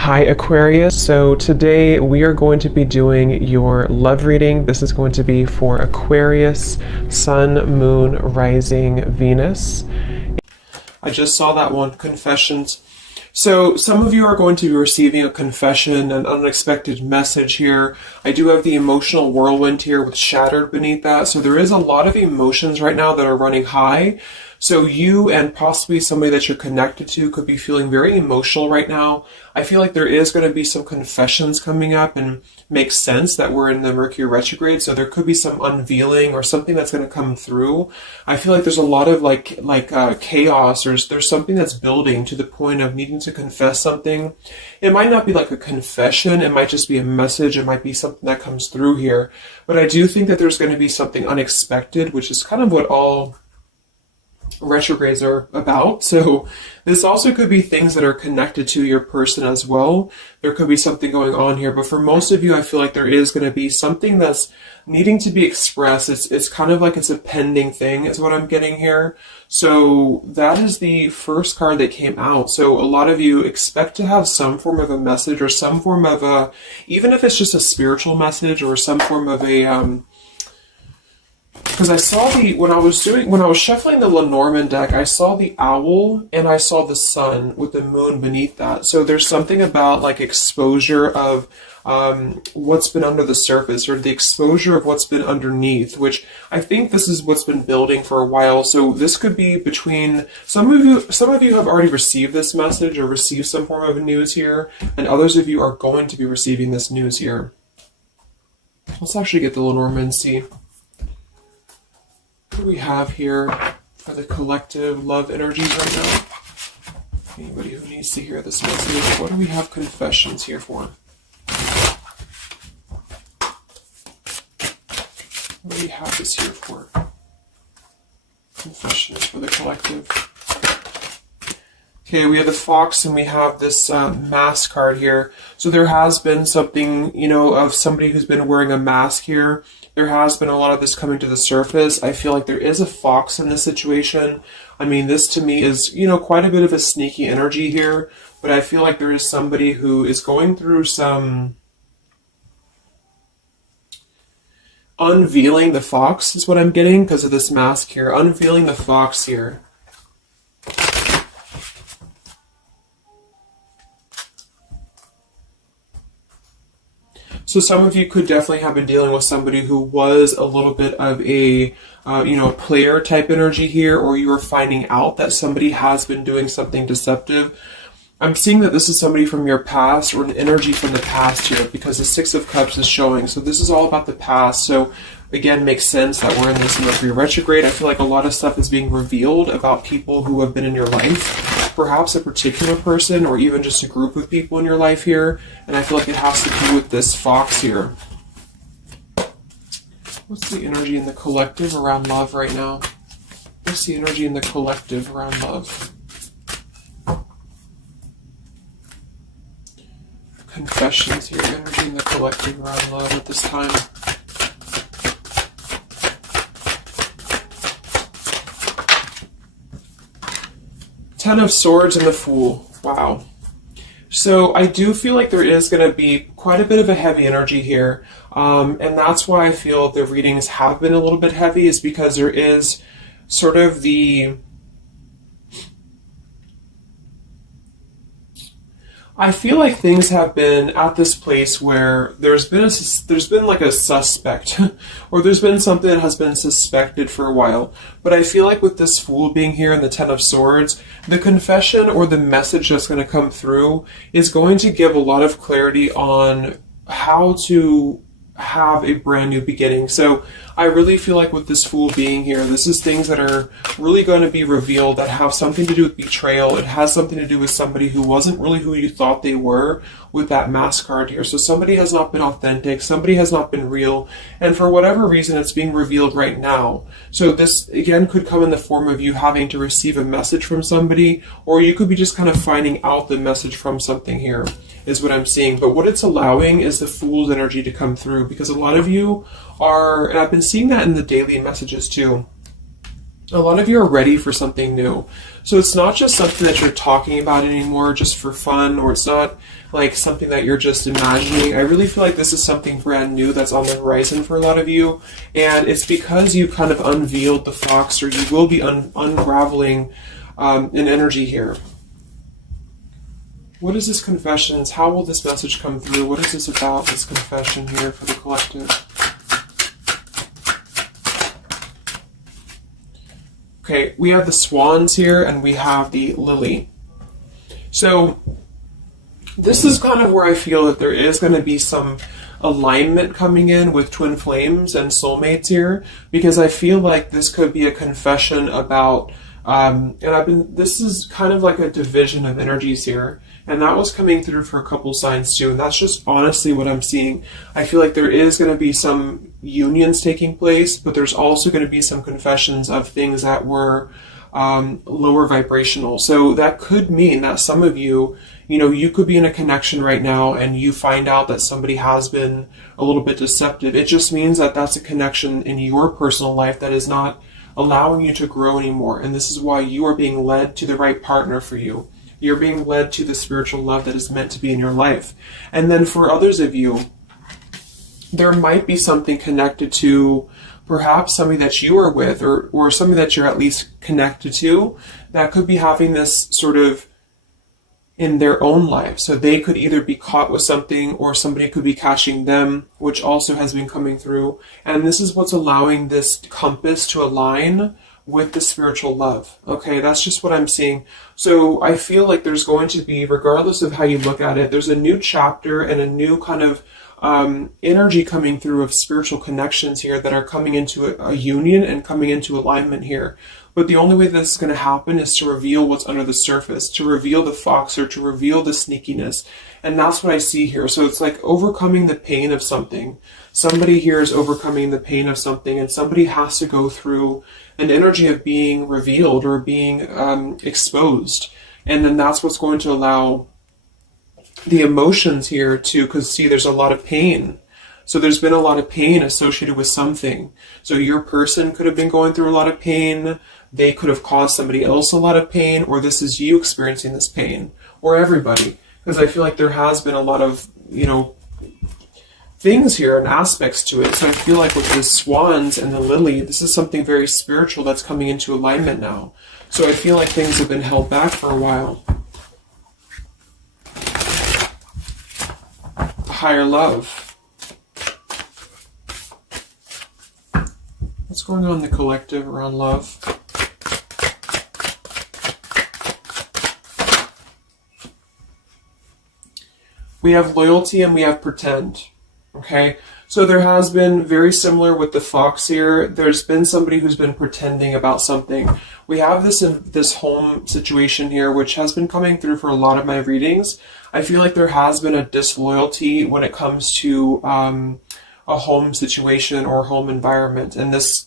Hi Aquarius, so today we are going to be doing your love reading. This is going to be for Aquarius, Sun, Moon, Rising, Venus. I just saw that one, confessions. So some of you are going to be receiving a confession, an unexpected message here. I do have the emotional whirlwind here with shattered beneath that. So there is a lot of emotions right now that are running high. So you and possibly somebody that you're connected to could be feeling very emotional right now. I feel like there is going to be some confessions coming up, and makes sense that we're in the Mercury retrograde. So there could be some unveiling or something that's going to come through. I feel like there's a lot of chaos, or there's something that's building to the point of needing to confess something. It might not be like a confession. It might just be a message. It might be something that comes through here. But I do think that there's going to be something unexpected, which is kind of what all retrogrades are about. So this also could be things that are connected to your person as well. There could be something going on here, but for most of you, I feel like there is going to be something that's needing to be expressed. It's kind of like it's a pending thing is what I'm getting here. So that is the first card that came out. So a lot of you expect to have some form of a message, or some form of a, even if it's just a spiritual message, or some form of a because I saw when I was shuffling the Lenormand deck, I saw the owl and I saw the sun with the moon beneath that. So there's something about like exposure of what's been under the surface, or the exposure of what's been underneath, which I think this is what's been building for a while. So this could be between some of you have already received this message or received some form of news here, and others of you are going to be receiving this news here. Let's actually get the Lenormand and see what do we have here for the collective love energies right now. Anybody who needs to hear this message, what do we have confessions here for? What do we have this here for? Confessions for the collective. Okay, we have the fox and we have this mask card here. So there has been something, of somebody who's been wearing a mask here. There has been a lot of this coming to the surface. I feel like there is a fox in this situation. I mean, this to me is, quite a bit of a sneaky energy here. But I feel like there is somebody who is going through some unveiling the fox is what I'm getting because of this mask here. Unveiling the fox here. So some of you could definitely have been dealing with somebody who was a little bit of a, player type energy here, or you are finding out that somebody has been doing something deceptive. I'm seeing that this is somebody from your past, or an energy from the past here, because the Six of Cups is showing. So this is all about the past. So again, makes sense that we're in this Mercury retrograde. I feel like a lot of stuff is being revealed about people who have been in your life. Perhaps a particular person, or even just a group of people in your life here. And I feel like it has to do with this fox here. What's the energy in the collective around love right now? What's the energy in the collective around love? Confessions here, energy in the collective around love at this time. Ten of Swords and the Fool. Wow. So I do feel like there is going to be quite a bit of a heavy energy here. And that's why I feel the readings have been a little bit heavy, is because there is sort of the... I feel like things have been at this place where there's been like a suspect, or there's been something that has been suspected for a while. But I feel like with this Fool being here and the Ten of Swords, the confession or the message that's going to come through is going to give a lot of clarity on how to have a brand new beginning. So I really feel like with this Fool being here, this is things that are really going to be revealed that have something to do with betrayal. It has something to do with somebody who wasn't really who you thought they were with that mask card here. So somebody has not been authentic, somebody has not been real, and for whatever reason it's being revealed right now. So this again could come in the form of you having to receive a message from somebody, or you could be just kind of finding out the message from something here, is what I'm seeing. But what it's allowing is the Fool's energy to come through, because a lot of you are, and I've been seeing that in the daily messages too, A lot of you are ready for something new. So it's not just something that you're talking about anymore just for fun, or it's not like something that you're just imagining. I really feel like this is something brand new that's on the horizon for a lot of you. And it's because you kind of unveiled the fox, or you will be unraveling an energy here. What is this confession? How will this message come through? What is this about, this confession here for the collective? Okay, we have the swans here and we have the lily. So this is kind of where I feel that there is going to be some alignment coming in with twin flames and soulmates here, because I feel like this could be a confession about this is kind of like a division of energies here, and that was coming through for a couple signs too, and that's just honestly what I'm seeing. I feel like there is going to be some unions taking place, but there's also going to be some confessions of things that were lower vibrational. So that could mean that some of you, you could be in a connection right now and you find out that somebody has been a little bit deceptive. It just means that that's a connection in your personal life that is not allowing you to grow anymore. And this is why you are being led to the right partner for you. You're being led to the spiritual love that is meant to be in your life. And then for others of you, there might be something connected to perhaps somebody that you are with, or somebody that you're at least connected to, that could be having this sort of in their own life. So they could either be caught with something, or somebody could be catching them, which also has been coming through. And this is what's allowing this compass to align with the spiritual love. Okay, that's just what I'm seeing. So I feel like there's going to be, regardless of how you look at it, there's a new chapter and a new kind of energy coming through of spiritual connections here that are coming into a union and coming into alignment here. But the only way this is going to happen is to reveal what's under the surface, to reveal the fox, or to reveal the sneakiness. And that's what I see here. So it's like overcoming the pain of something. Somebody here is overcoming the pain of something, and somebody has to go through an energy of being revealed or being exposed. And then that's what's going to allow the emotions here to, because see, there's a lot of pain. So there's been a lot of pain associated with something. So your person could have been going through a lot of pain. They could have caused somebody else a lot of pain, or this is you experiencing this pain, or everybody. Because I feel like there has been a lot of, things here and aspects to it. So I feel like with the swans and the lily, this is something very spiritual that's coming into alignment now. So I feel like things have been held back for a while. Higher love. What's going on in the collective around love? We have loyalty and we have pretend. Okay, so there has been, very similar with the fox here, there's been somebody who's been pretending about something. We have this home situation here, which has been coming through for a lot of my readings. I feel like there has been a disloyalty when it comes to a home situation or home environment. And this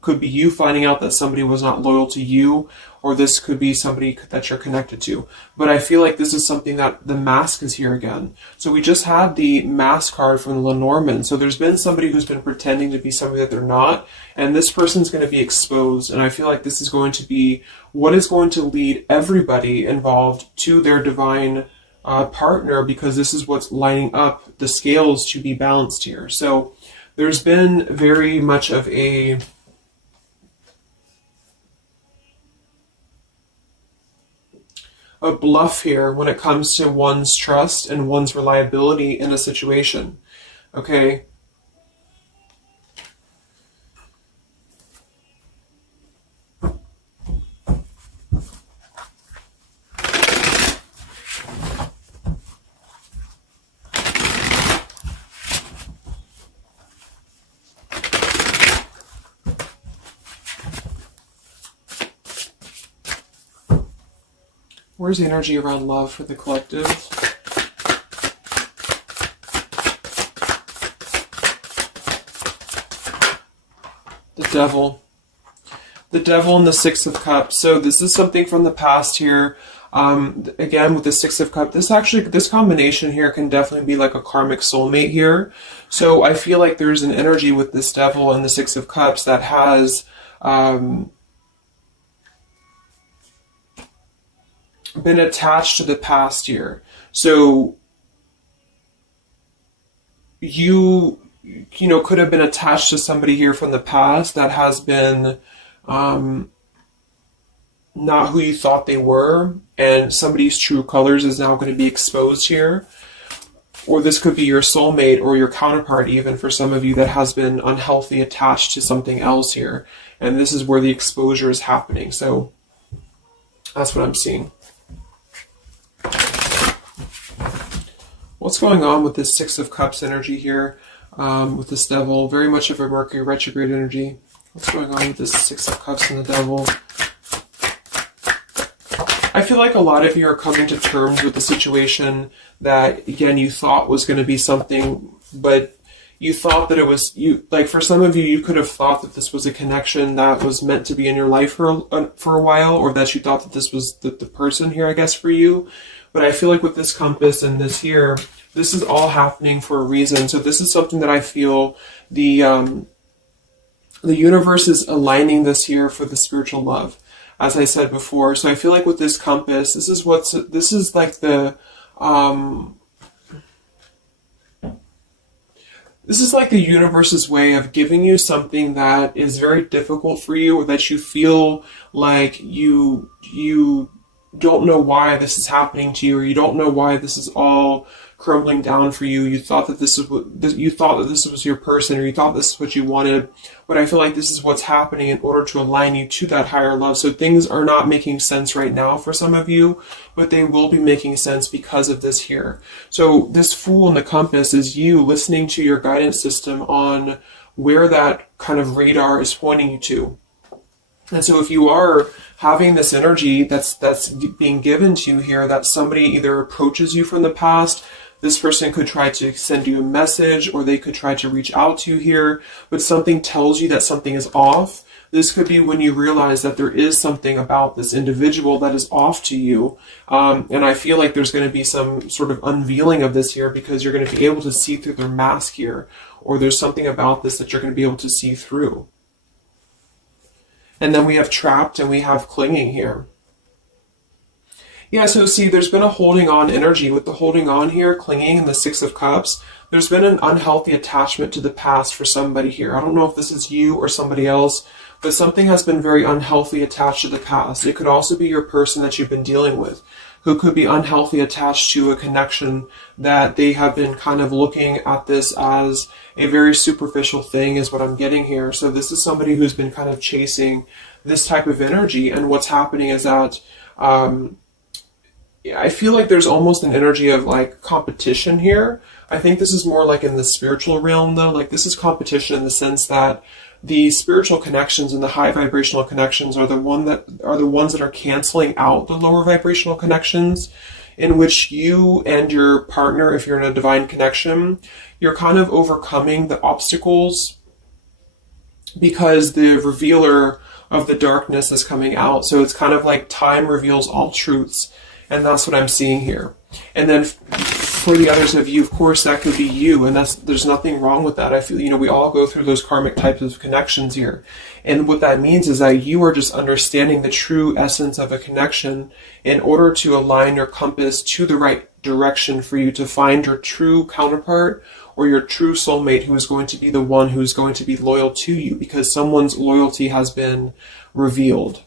could be you finding out that somebody was not loyal to you, or this could be somebody that you're connected to. But I feel like this is something that the mask is here again. So we just had the mask card from the Lenormand. So there's been somebody who's been pretending to be somebody that they're not, and this person's going to be exposed. And I feel like this is going to be what is going to lead everybody involved to their divine partner, because this is what's lining up the scales to be balanced here. So there's been very much of a bluff here when it comes to one's trust and one's reliability in a situation. Okay. Where's the energy around love for the collective? The devil. The devil and the Six of Cups. So this is something from the past here. Again, with the Six of Cups, this combination here can definitely be like a karmic soulmate here. So I feel like there's an energy with this devil and the Six of Cups that has been attached to the past here. So you could have been attached to somebody here from the past that has been not who you thought they were, and somebody's true colors is now going to be exposed here. Or this could be your soulmate or your counterpart, even for some of you, that has been unhealthy attached to something else here. And this is where the exposure is happening. So that's what I'm seeing. What's going on with this Six of Cups energy here, with this Devil? Very much of a Mercury retrograde energy. What's going on with this Six of Cups and the Devil? I feel like a lot of you are coming to terms with the situation that, again, you thought was going to be something, but you thought that it was, like for some of you, you could have thought that this was a connection that was meant to be in your life for a while, or that you thought that this was the person here, I guess, for you. But I feel like with this compass and this here, this is all happening for a reason. So this is something that I feel the universe is aligning this here for the spiritual love, as I said before. So I feel like with this compass, this is like the universe's way of giving you something that is very difficult for you, or that you feel like you don't know why this is happening to you, or you don't know why this is all crumbling down for you. You thought that this was your person, or you thought this is what you wanted. But I feel like this is what's happening in order to align you to that higher love. So things are not making sense right now for some of you, but they will be making sense because of this here. So this Fool in the compass is you listening to your guidance system on where that kind of radar is pointing you to. And so if you are having this energy that's being given to you here, that somebody either approaches you from the past, this person could try to send you a message, or they could try to reach out to you here, but something tells you that something is off. This could be when you realize that there is something about this individual that is off to you. And I feel like there's going to be some sort of unveiling of this here, because you're going to be able to see through their mask here, or there's something about this that you're going to be able to see through. And then we have trapped and we have clinging here. Yeah, so see, there's been a holding on energy with the holding on here, clinging, and the Six of Cups. There's been an unhealthy attachment to the past for somebody here. I don't know if this is you or somebody else, but something has been very unhealthy attached to the past. It could also be your person that you've been dealing with, who could be unhealthy attached to a connection that they have been kind of looking at this as a very superficial thing, is what I'm getting here. So this is somebody who's been kind of chasing this type of energy, and what's happening is that I feel like there's almost an energy of like competition here. I think this is more like in the spiritual realm though. Like this is competition in the sense that the spiritual connections and the high vibrational connections are the ones that are canceling out the lower vibrational connections, in which you and your partner, if you're in a divine connection, you're kind of overcoming the obstacles because the revealer of the darkness is coming out. So it's kind of like time reveals all truths. And that's what I'm seeing here. And then for the others of you, of course, that could be you. And there's nothing wrong with that. I feel, we all go through those karmic types of connections here. And what that means is that you are just understanding the true essence of a connection in order to align your compass to the right direction for you to find your true counterpart or your true soulmate, who is going to be the one who's going to be loyal to you, because someone's loyalty has been revealed.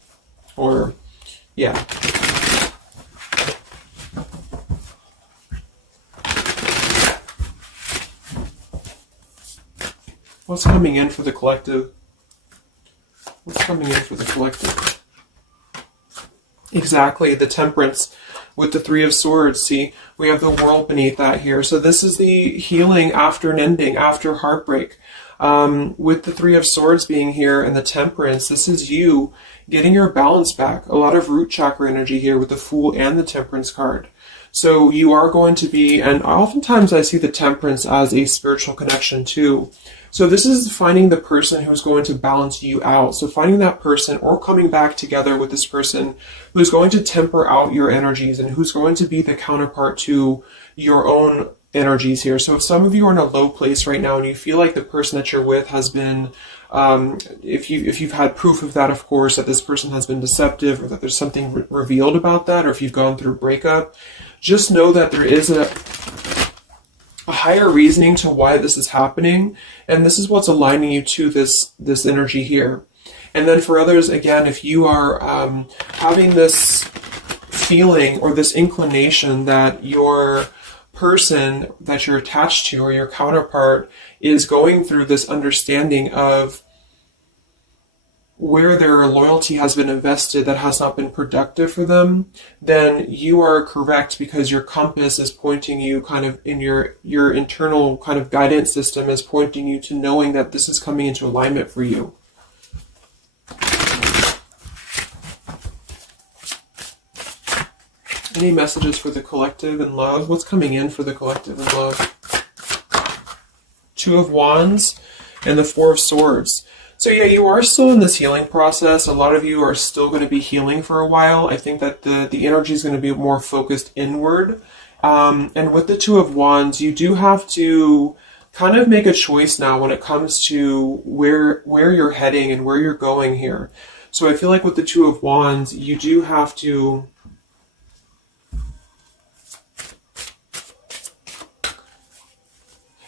Or, yeah. What's coming in for the collective? What's coming in for the collective? Exactly, the Temperance with the Three of Swords. See, we have the World beneath that here. So this is the healing after an ending, after heartbreak. With the Three of Swords being here and the Temperance, this is you getting your balance back. A lot of root chakra energy here with the Fool and the Temperance card. So you are going to be, and oftentimes I see the Temperance as a spiritual connection too. So this is finding the person who's going to balance you out. So finding that person, or coming back together with this person who's going to temper out your energies and who's going to be the counterpart to your own energies here. So if some of you are in a low place right now and you feel like the person that you're with has been If you've had proof of that, of course, that this person has been deceptive or that there's something revealed about that, or if you've gone through a breakup, just know that there is a higher reasoning to why this is happening, and this is what's aligning you to this energy here. And then for others, again, if you are having this feeling or this inclination that your person that you're attached to or your counterpart is going through this understanding of where their loyalty has been invested that has not been productive for them, then you are correct, because your compass is pointing you kind of in your internal kind of guidance system is pointing you to knowing that this is coming into alignment for you. Any messages for the collective and love? What's coming in for the collective and love? Two of Wands and the Four of Swords. So yeah, you are still in this healing process. A lot of you are still going to be healing for a while. I think that the energy is going to be more focused inward. And with the Two of Wands, you do have to kind of make a choice now when it comes to where you're heading and where you're going here. So I feel like with the Two of Wands, you do have to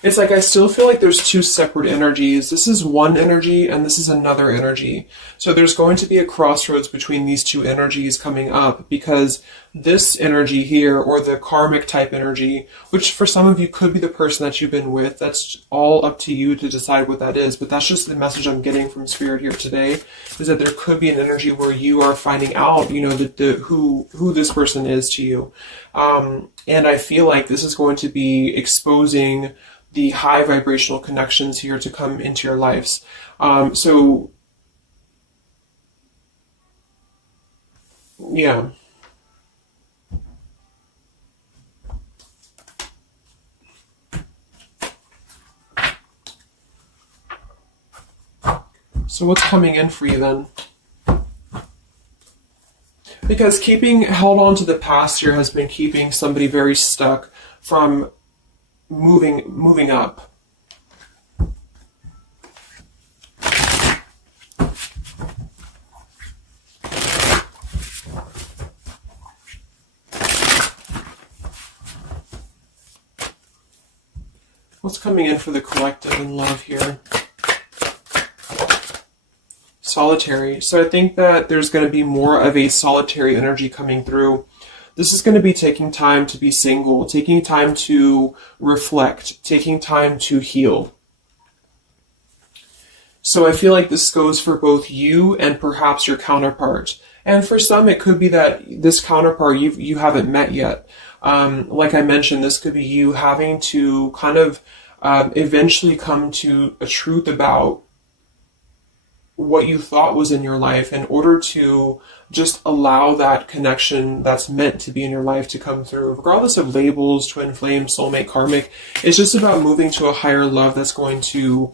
it's like I still feel like there's two separate energies. This is one energy and this is another energy. So there's going to be a crossroads between these two energies coming up, because this energy here, or the karmic type energy, which for some of you could be the person that you've been with, that's all up to you to decide what that is. But that's just the message I'm getting from Spirit here today, is that there could be an energy where you are finding out, you know, who this person is to you. And I feel like this is going to be exposing the high vibrational connections here to come into your lives. So yeah. So what's coming in for you then? Because keeping held on to the past here has been keeping somebody very stuck from moving up. What's coming in for the collective and love here? Solitary. So I think that there's going to be more of a solitary energy coming through. This is going to be taking time to be single, taking time to reflect, taking time to heal. So I feel like this goes for both you and perhaps your counterpart. And for some, it could be that this counterpart you haven't met yet. Like I mentioned, this could be you having to kind of eventually come to a truth about what you thought was in your life in order to just allow that connection that's meant to be in your life to come through. Regardless of labels, twin flame, soulmate, karmic, it's just about moving to a higher love that's going to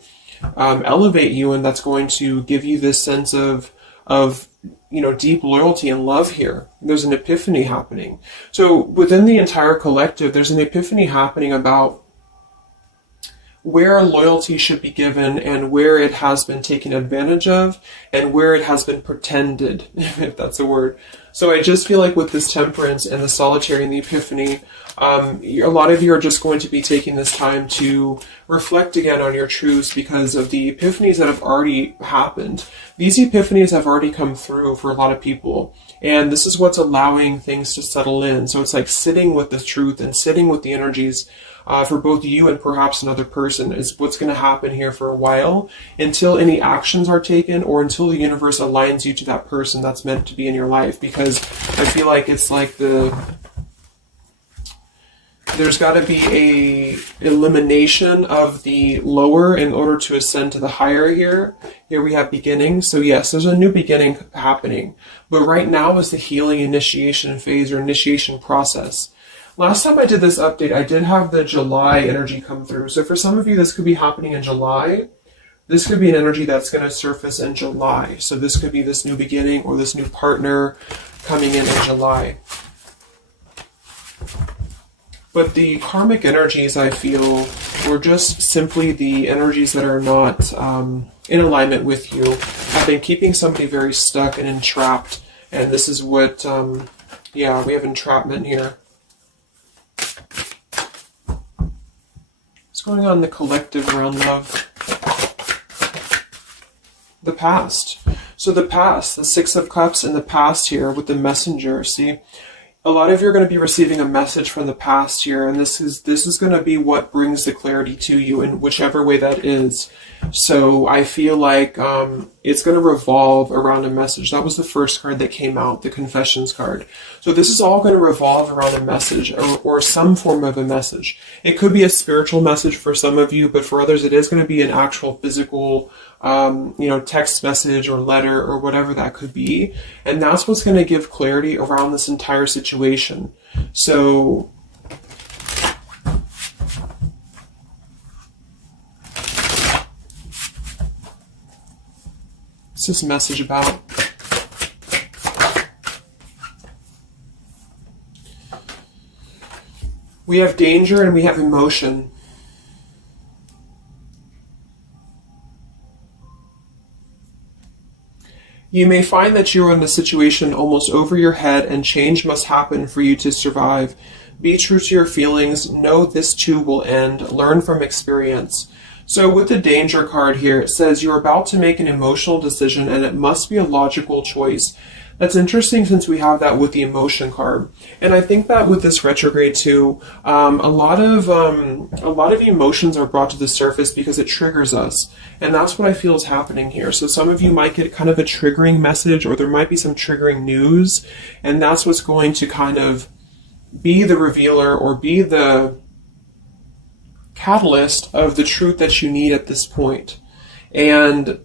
elevate you, and that's going to give you this sense of you know, deep loyalty and love here. There's an epiphany happening. So within the entire collective, there's an epiphany happening about where loyalty should be given and where it has been taken advantage of and where it has been pretended, if that's a word. So I just feel like with this temperance and the solitary and the epiphany, a lot of you are just going to be taking this time to reflect again on your truths because of the epiphanies that have already happened. These epiphanies have already come through for a lot of people, and this is what's allowing things to settle in. So it's like sitting with the truth and sitting with the energies for both you and perhaps another person is what's going to happen here for a while, until any actions are taken or until the universe aligns you to that person that's meant to be in your life. Because I feel like it's like there's got to be a elimination of the lower in order to ascend to the higher here. Here we have beginning. So yes, there's a new beginning happening. But right now is the healing initiation phase or initiation process. Last time I did this update, I did have the July energy come through. So for some of you, this could be happening in July. This could be an energy that's going to surface in July. So this could be this new beginning or this new partner coming in July. But the karmic energies, I feel, were just simply the energies that are not in alignment with you. Have been keeping somebody very stuck and entrapped. And this is what, yeah, we have entrapment here. What's going on in the collective around love? The past. So the past, the Six of Cups in the past here with the Messenger, see? A lot of you are going to be receiving a message from the past here, and this is going to be what brings the clarity to you in whichever way that is. So I feel like it's going to revolve around a message. That was the first card that came out, the Confessions card. So this is all going to revolve around a message or some form of a message. It could be a spiritual message for some of you, but for others it is going to be an actual physical text message or letter or whatever that could be. And that's what's going to give clarity around this entire situation. So what's this message about? We have danger and we have emotion. You may find that you are in a situation almost over your head and change must happen for you to survive. Be true to your feelings. Know this too will end. Learn from experience. So with the danger card here, it says you're about to make an emotional decision and it must be a logical choice. That's interesting since we have that with the emotion card. And I think that with this retrograde too, a lot of emotions are brought to the surface because it triggers us. And that's what I feel is happening here. So some of you might get kind of a triggering message, or there might be some triggering news. And that's what's going to kind of be the revealer or be the catalyst of the truth that you need at this point. And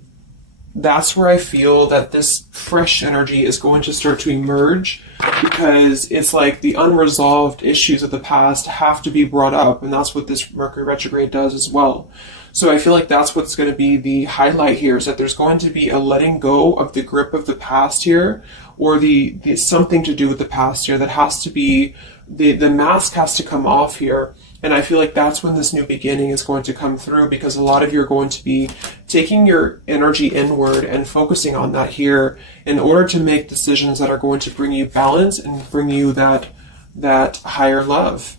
that's where I feel that this fresh energy is going to start to emerge, because it's like the unresolved issues of the past have to be brought up, and that's what this Mercury retrograde does as well. So I feel like that's what's going to be the highlight here, is that there's going to be a letting go of the grip of the past here, or the something to do with the past here that has to be, the mask has to come off here. And I feel like that's when this new beginning is going to come through, because a lot of you are going to be taking your energy inward and focusing on that here in order to make decisions that are going to bring you balance and bring you that higher love.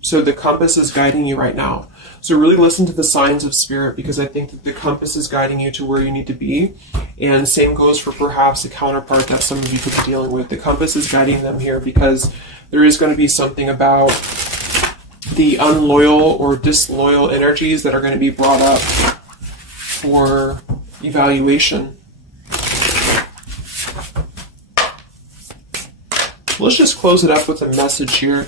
So the compass is guiding you right now. So really listen to the signs of spirit, because I think that the compass is guiding you to where you need to be. And same goes for perhaps a counterpart that some of you could be dealing with. The compass is guiding them here because there is going to be something about the unloyal or disloyal energies that are going to be brought up for evaluation. Let's just close it up with a message here.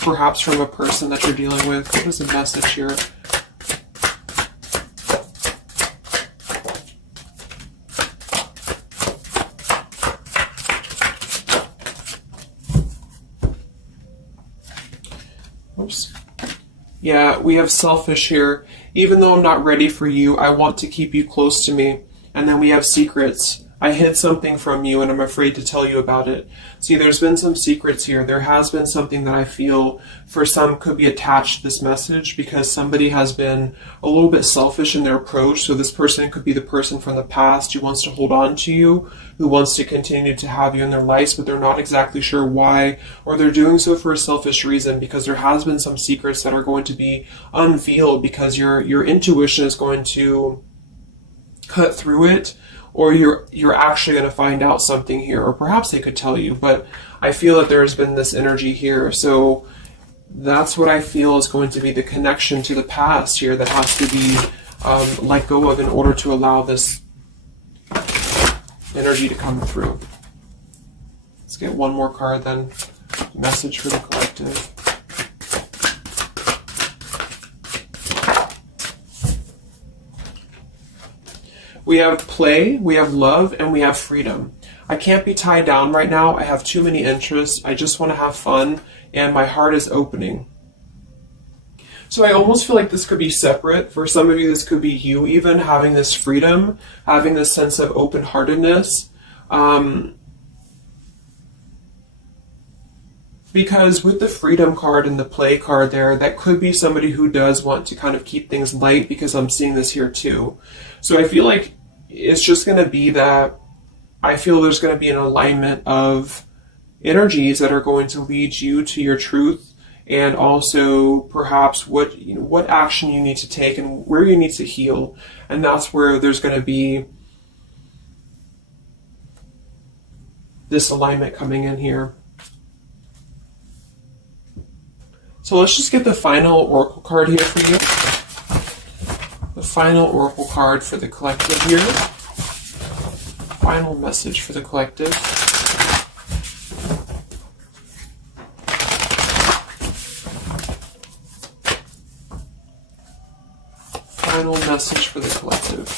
Perhaps from a person that you're dealing with. What is the message here? Oops. Yeah, we have selfish here. Even though I'm not ready for you, I want to keep you close to me. And then we have secrets. I hid something from you and I'm afraid to tell you about it. See, there's been some secrets here. There has been something that I feel for some could be attached to this message, because somebody has been a little bit selfish in their approach. So this person could be the person from the past who wants to hold on to you, who wants to continue to have you in their lives, but they're not exactly sure why, or they're doing so for a selfish reason, because there has been some secrets that are going to be unveiled, because your intuition is going to cut through it, or you're actually going to find out something here, or perhaps they could tell you, but I feel that there's been this energy here. So that's what I feel is going to be the connection to the past here that has to be let go of in order to allow this energy to come through. Let's get one more card then. Message for the collective. We have play, we have love, and we have freedom. I can't be tied down right now. I have too many interests. I just want to have fun, and my heart is opening. So I almost feel like this could be separate. For some of you, this could be you even having this freedom, having this sense of open-heartedness. Because with the freedom card and the play card there, that could be somebody who does want to kind of keep things light, because I'm seeing this here too. So I feel like it's just going to be that I feel there's going to be an alignment of energies that are going to lead you to your truth, and also perhaps what action you need to take and where you need to heal. And that's where there's going to be this alignment coming in here. So let's just get the final oracle card here for you. The final oracle card for the collective here. Final message for the collective. Final message for the collective.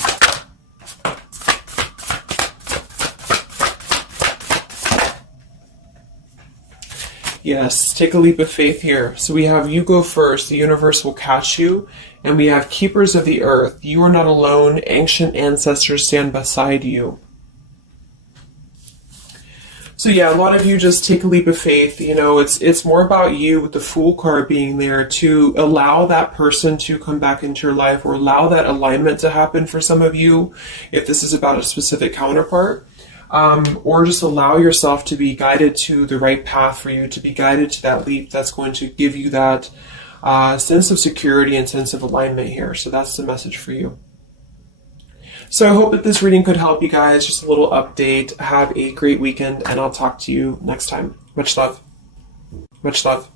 Yes, take a leap of faith here. So we have you go first, the universe will catch you. And we have keepers of the earth. You are not alone, ancient ancestors stand beside you. So yeah, a lot of you just take a leap of faith. You know, it's more about you with the Fool card being there to allow that person to come back into your life, or allow that alignment to happen for some of you, if this is about a specific counterpart. Or just allow yourself to be guided to the right path for you, to be guided to that leap that's going to give you that sense of security and sense of alignment here. So that's the message for you. So I hope that this reading could help you guys. Just a little update. Have a great weekend, and I'll talk to you next time. Much love. Much love.